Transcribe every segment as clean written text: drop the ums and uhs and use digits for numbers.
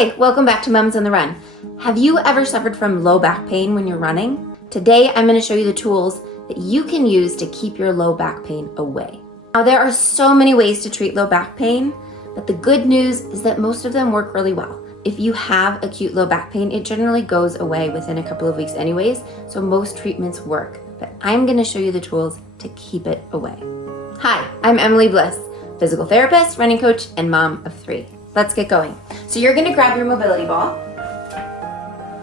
Hi, welcome back to Mums on the Run. Have you ever suffered from low back pain when you're running? Today, I'm going to show you the tools that you can use to keep your low back pain away. Now, there are so many ways to treat low back pain, but the good news is that most of them work really well. If you have acute low back pain, it generally goes away within a couple of weeks anyways, so most treatments work, but I'm going to show you the tools to keep it away. Hi, I'm Emily Bliss, physical therapist, running coach, and mom of 3. Let's get going. So you're gonna grab your mobility ball.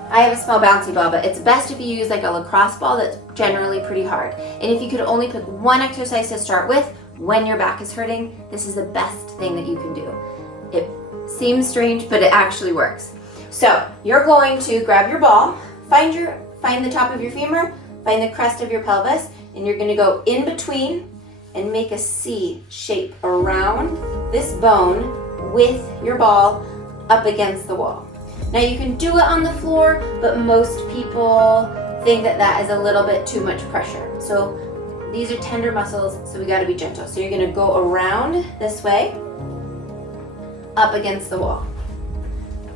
I have a small bouncy ball, but it's best if you use like a lacrosse ball that's generally pretty hard. And if you could only pick one exercise to start with when your back is hurting, this is the best thing that you can do. It seems strange, but it actually works. So you're going to grab your ball, find the top of your femur, find the crest of your pelvis, and you're gonna go in between and make a C shape around this bone with your ball up against the wall. Now you can do it on the floor, but most people think that that is a little bit too much pressure. So these are tender muscles, so we gotta be gentle. So you're gonna go around this way, up against the wall.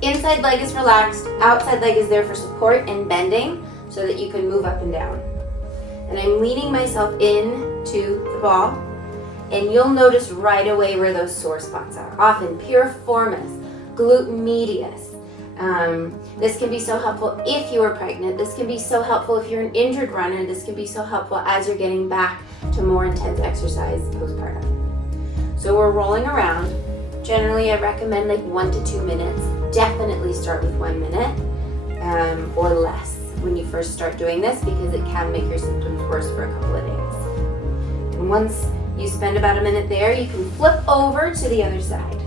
Inside leg is relaxed, outside leg is there for support and bending so that you can move up and down. And I'm leaning myself into the ball, and you'll notice right away where those sore spots are. Often piriformis, glute medius. This can be so helpful if you are pregnant. This can be so helpful if you're an injured runner. This can be so helpful as you're getting back to more intense exercise postpartum. So we're rolling around. Generally, I recommend like 1 to 2 minutes. Definitely start with 1 minute or less when you first start doing this, because it can make your symptoms worse for a couple of days. And once you spend about a minute there, you can flip over to the other side.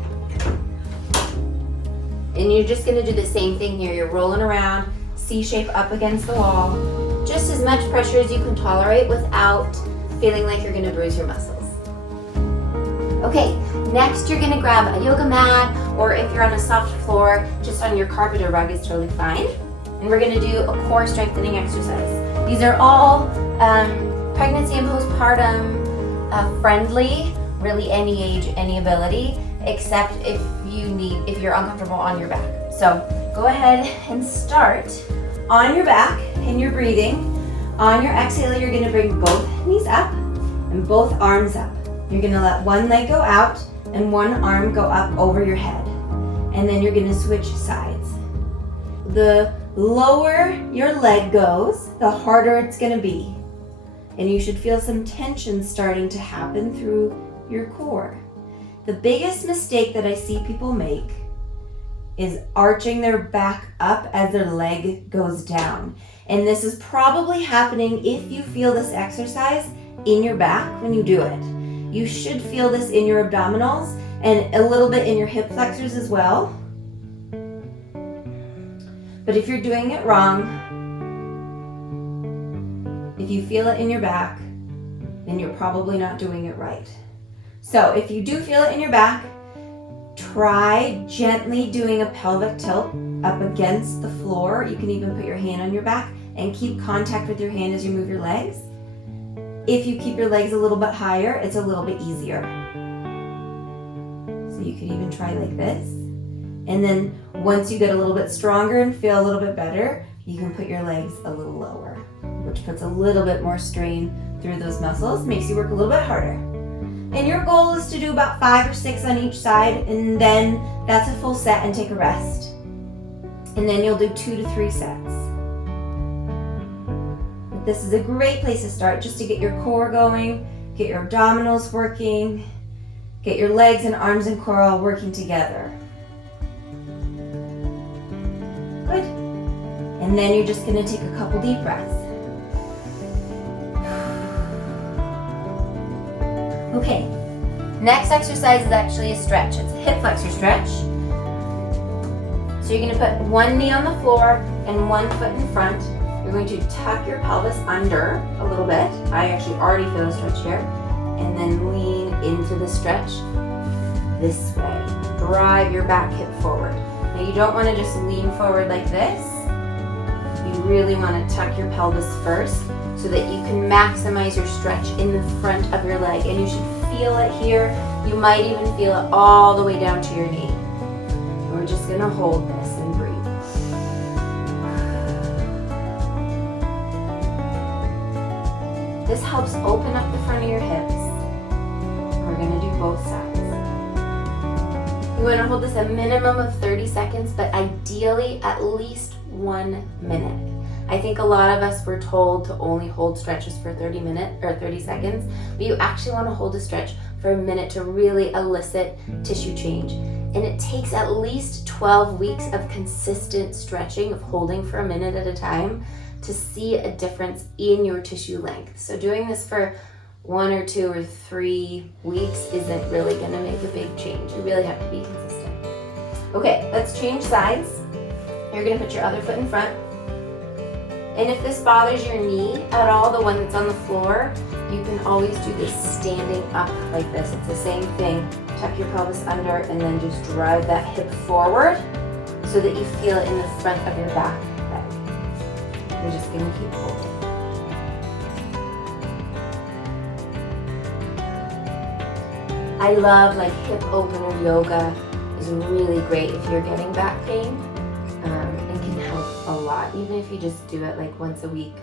And you're just gonna do the same thing here. You're rolling around, C shape up against the wall. Just as much pressure as you can tolerate without feeling like you're gonna bruise your muscles. Okay, next you're gonna grab a yoga mat, or if you're on a soft floor, just on your carpet or rug is totally fine. And we're gonna do a core strengthening exercise. These are all pregnancy and postpartum friendly, really any age, any ability, except if you're uncomfortable on your back. So go ahead and start on your back and you're breathing. On your exhale, you're gonna bring both knees up and both arms up. You're gonna let one leg go out and one arm go up over your head. And then you're gonna switch sides. The lower your leg goes, the harder it's gonna be. And you should feel some tension starting to happen through your core. The biggest mistake that I see people make is arching their back up as their leg goes down. And this is probably happening if you feel this exercise in your back when you do it. You should feel this in your abdominals and a little bit in your hip flexors as well. But if you're doing it wrong, if you feel it in your back, then you're probably not doing it right. So if you do feel it in your back, try gently doing a pelvic tilt up against the floor. You can even put your hand on your back and keep contact with your hand as you move your legs. If you keep your legs a little bit higher, it's a little bit easier. So you could even try like this. And then once you get a little bit stronger and feel a little bit better, you can put your legs a little lower, which puts a little bit more strain through those muscles, makes you work a little bit harder. And your goal is to do about 5 or 6 on each side, and then that's a full set and take a rest. And then you'll do 2 to 3 sets. But this is a great place to start, just to get your core going, get your abdominals working, get your legs and arms and core all working together. Good. And then you're just gonna take a couple deep breaths. Okay, next exercise is actually a stretch. It's a hip flexor stretch. So you're gonna put one knee on the floor and one foot in front. You're going to tuck your pelvis under a little bit. I actually already feel a stretch here. And then lean into the stretch this way. Drive your back hip forward. Now you don't wanna just lean forward like this. You really wanna tuck your pelvis first, so that you can maximize your stretch in the front of your leg. And you should feel it here. You might even feel it all the way down to your knee. And we're just gonna hold this and breathe. This helps open up the front of your hips. We're gonna do both sides. You wanna hold this a minimum of 30 seconds, but ideally at least 1 minute. I think a lot of us were told to only hold stretches for 30 seconds, but you actually wanna hold a stretch for a minute to really elicit tissue change. And it takes at least 12 weeks of consistent stretching, of holding for a minute at a time, to see a difference in your tissue length. So doing this for 1 or 2 or 3 weeks isn't really gonna make a big change. You really have to be consistent. Okay, let's change sides. You're gonna put your other foot in front. And if this bothers your knee at all, the one that's on the floor, you can always do this standing up like this. It's the same thing. Tuck your pelvis under and then just drive that hip forward so that you feel it in the front of your back leg. You're just gonna keep holding. I love like hip opener yoga is really great if you're getting back pain. And can help a lot, even if you just do it like once a week.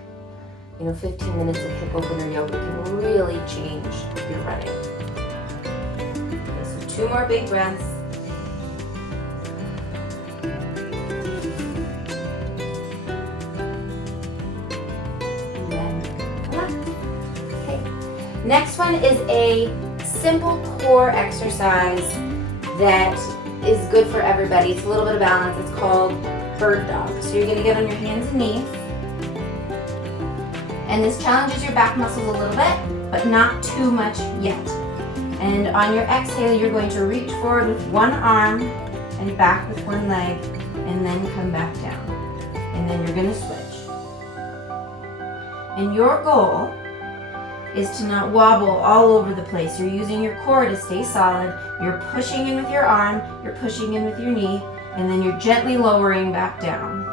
15 minutes of hip opener yoga can really change your running. Okay, so 2 more big breaths. And then relax. Okay. Next one is a simple core exercise that is good for everybody. It's a little bit of balance. It's called bird dog. So you're gonna get on your hands and knees. And this challenges your back muscles a little bit, but not too much yet. And on your exhale, you're going to reach forward with one arm and back with one leg, and then come back down. And then you're gonna switch. And your goal is to not wobble all over the place. You're using your core to stay solid. You're pushing in with your arm, you're pushing in with your knee, and then you're gently lowering back down.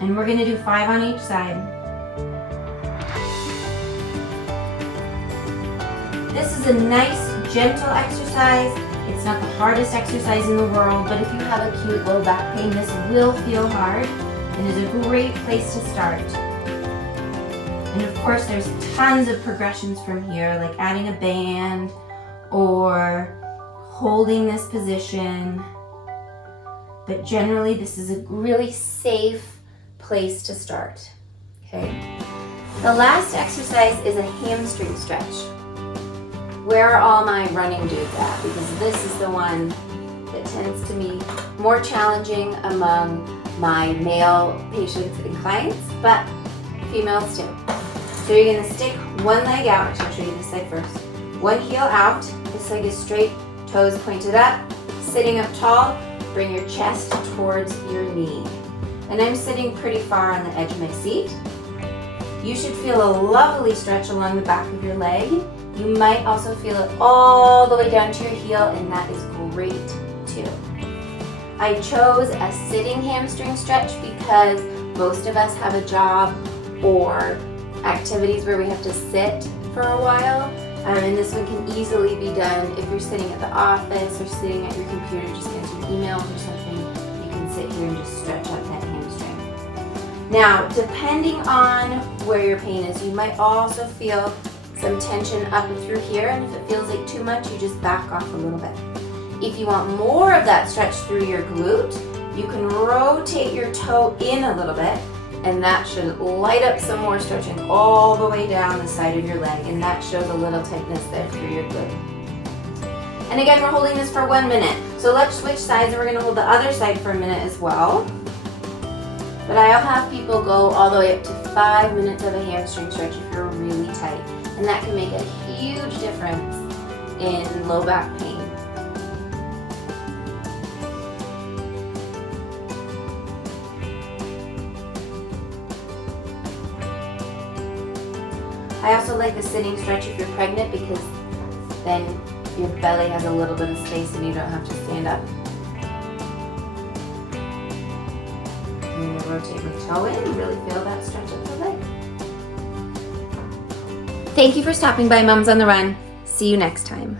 And we're gonna do 5 on each side. This is a nice, gentle exercise. It's not the hardest exercise in the world, but if you have acute low back pain, this will feel hard and is a great place to start. And of course, there's tons of progressions from here, like adding a band or holding this position. But generally, this is a really safe place to start, okay? The last exercise is a hamstring stretch. Where are all my running dudes at? Because this is the one that tends to be more challenging among my male patients and clients, but females too. So you're gonna stick one leg out. Actually, I'll show you this side first. One heel out, this leg is straight, toes pointed up, sitting up tall, bring your chest towards your knee. And I'm sitting pretty far on the edge of my seat. You should feel a lovely stretch along the back of your leg. You might also feel it all the way down to your heel, and that is great too. I chose a sitting hamstring stretch because most of us have a job or activities where we have to sit for a while. And this one can easily be done if you're sitting at the office or sitting at your computer just answering emails or something. You can sit here and just stretch out that hamstring. Now, depending on where your pain is, you might also feel some tension up and through here, and if it feels like too much, you just back off a little bit. If you want more of that stretch through your glute, you can rotate your toe in a little bit, and that should light up some more stretching all the way down the side of your leg, and that shows a little tightness there through your glute. And again, we're holding this for 1 minute. So let's switch sides, and we're gonna hold the other side for a minute as well. But I'll have people go all the way up to 5 minutes of a hamstring stretch if you're really tight. And that can make a huge difference in low back pain. I also like the sitting stretch if you're pregnant, because then your belly has a little bit of space and you don't have to stand up. I'm going to rotate my toe in and really feel that stretch of the leg. Thank you for stopping by Mums on the Run. See you next time.